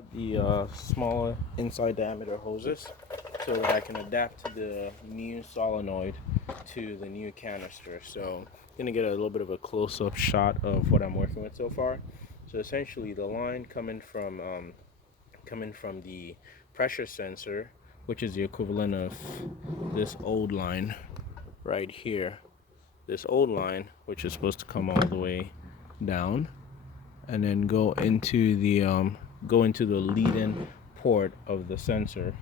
out the smaller inside diameter hoses so that I can adapt the new solenoid to the new canister. So I'm gonna get a little bit of a close-up shot of what I'm working with so far. So essentially, the line coming from the pressure sensor, which is the equivalent of this old line right here. This old line, which is supposed to come all the way down and then go into the lead-in port of the sensor,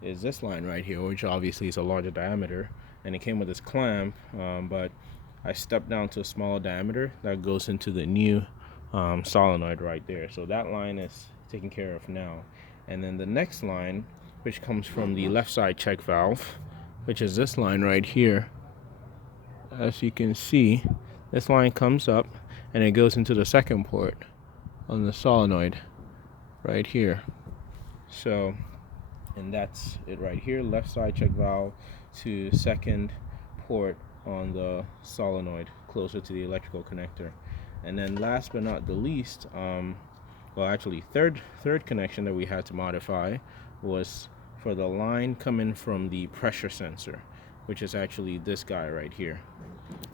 is this line right here, which obviously is a larger diameter, and it came with this clamp, but I stepped down to a smaller diameter that goes into the new solenoid right there. So that line is taken care of now. And then the next line, which comes from the left side check valve, which is this line right here, as you can see, this line comes up and it goes into the second port on the solenoid right here. So, and that's it right here, left side check valve to second port on the solenoid closer to the electrical connector. And then last but not the least, well actually third connection that we had to modify was for the line coming from the pressure sensor, which is actually this guy right here.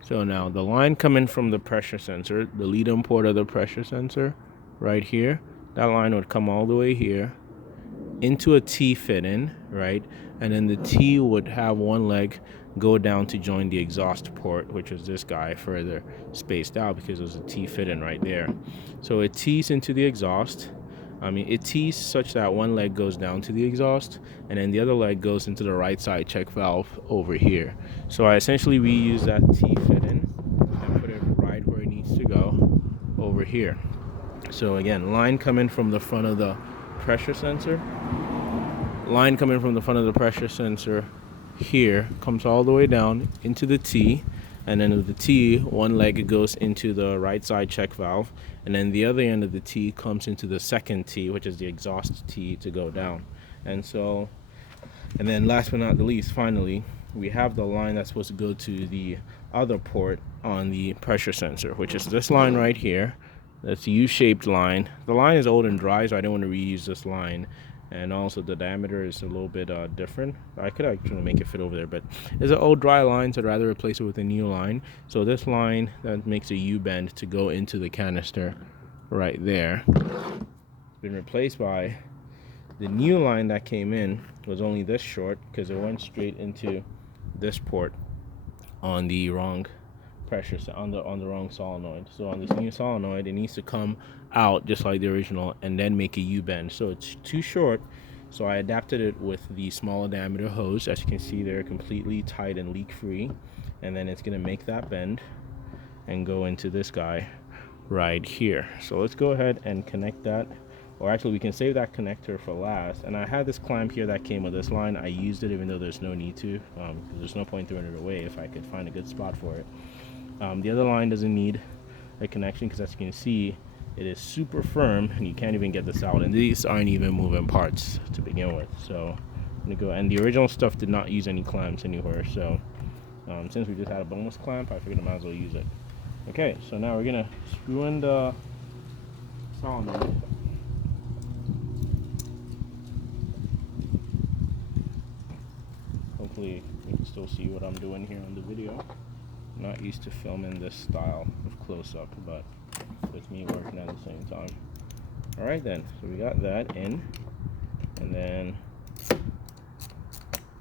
So now the line coming from the pressure sensor, the lead-in port of the pressure sensor right here, that line would come all the way here into a T fit-in, right? And then the T would have one leg go down to join the exhaust port, which is this guy further spaced out because there's a T fit-in right there. So it tees into the exhaust. It tees such that one leg goes down to the exhaust and then the other leg goes into the right side check valve over here. So I essentially reuse that T fit-in and put it right where it needs to go over here. So again, line coming from the front of the pressure sensor. Line coming from the front of the pressure sensor here comes all the way down into the T, and then with the T, one leg goes into the right side check valve, and then the other end of the T comes into the second T, which is the exhaust T, to go down. And then last but not the least, finally, we have the line that's supposed to go to the other port on the pressure sensor, which is this line right here. That's a U-shaped line. The line is old and dry, so I don't want to reuse this line. And also the diameter is a little bit different. I could actually make it fit over there, but it's an old dry line, so I'd rather replace it with a new line. So this line that makes a U-bend to go into the canister right there been replaced by the new line that came in. Was only this short because it went straight into this port on the wrong pressure on the wrong solenoid. So on this new solenoid, it needs to come out just like the original and then make a U-bend. So it's too short, so I adapted it with the smaller diameter hose. As you can see, they're completely tight and leak free, and then it's gonna make that bend and go into this guy right here. So let's go ahead and connect that, or actually we can save that connector for last. And I had this clamp here that came with this line. I used it even though there's no need to, because there's no point throwing it away if I could find a good spot for it. The other line doesn't need a connection because, as you can see, it is super firm and you can't even get this out, and these aren't even moving parts to begin with. So I'm gonna go, and the original stuff did not use any clamps anywhere, so since we just had a boneless clamp, I figured I might as well use it. Okay, so now we're gonna screw in the solenoid. Hopefully you can still see what I'm doing here on the video. I'm not used to filming this style of close-up, but with me working at the same time. Alright then, so we got that in, and then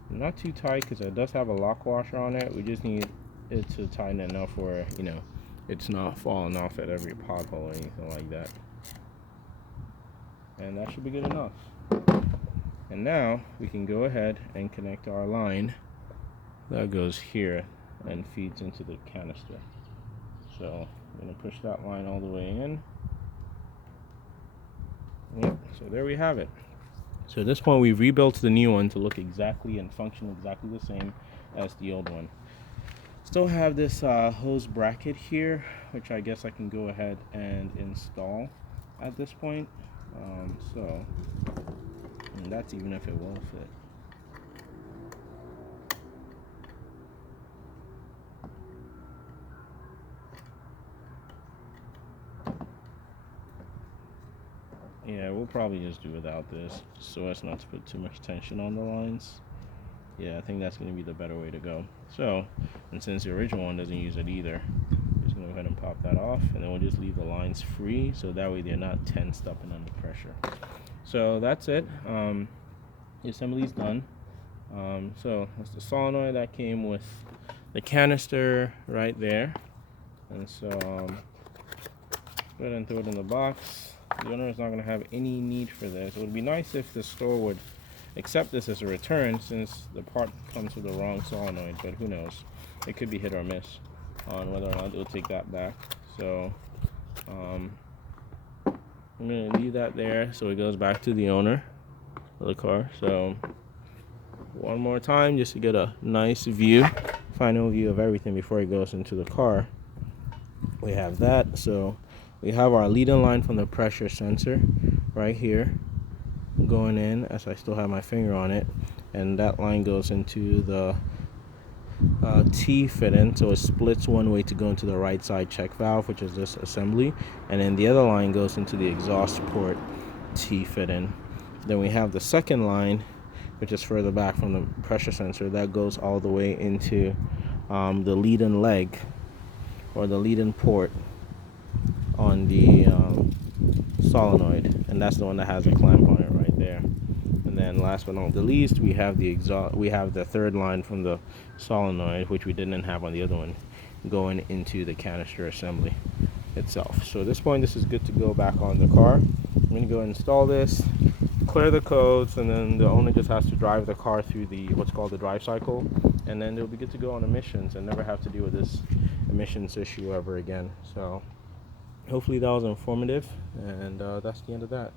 not too tight because it does have a lock washer on it. We just need it to tighten enough where, it's not falling off at every pothole or anything like that. And that should be good enough. And now we can go ahead and connect our line that goes here and feeds into the canister. So I'm going to push that line all the way in. Yep, so there we have it. So at this point we've rebuilt the new one to look exactly and function exactly the same as the old one. Still have this hose bracket here, which I guess I can go ahead and install at this point. And that's even if it will fit. Yeah, we'll probably just do without this so as not to put too much tension on the lines. Yeah, I think that's going to be the better way to go. So, and since the original one doesn't use it either, just going to go ahead and pop that off, and then we'll just leave the lines free so that way they're not tensed up and under pressure. So that's it. The assembly's done. So that's the solenoid that came with the canister right there. And so go ahead and throw it in the box. The owner is not going to have any need for this. It would be nice if the store would accept this as a return, since the part comes with the wrong solenoid, but who knows, it could be hit or miss on whether or not they'll take that back. So I'm going to leave that there so it goes back to the owner of the car. So one more time, just to get a nice view, final view of everything before it goes into the car. We have that. So we have our lead-in line from the pressure sensor right here going in, as I still have my finger on it, and that line goes into the T fit-in, so it splits one way to go into the right side check valve, which is this assembly, and then the other line goes into the exhaust port T fit-in. Then we have the second line, which is further back from the pressure sensor, that goes all the way into the lead-in leg, or the lead-in port on the solenoid, and that's the one that has a clamp on it right there. And then last but not the least, we have the third line from the solenoid, which we didn't have on the other one, going into the canister assembly itself. So at this point, this is good to go back on the car. I'm going to go install this, clear the codes, and then the owner just has to drive the car through the what's called the drive cycle, and then they'll be good to go on emissions and never have to deal with this emissions issue ever again. So hopefully that was informative, and that's the end of that.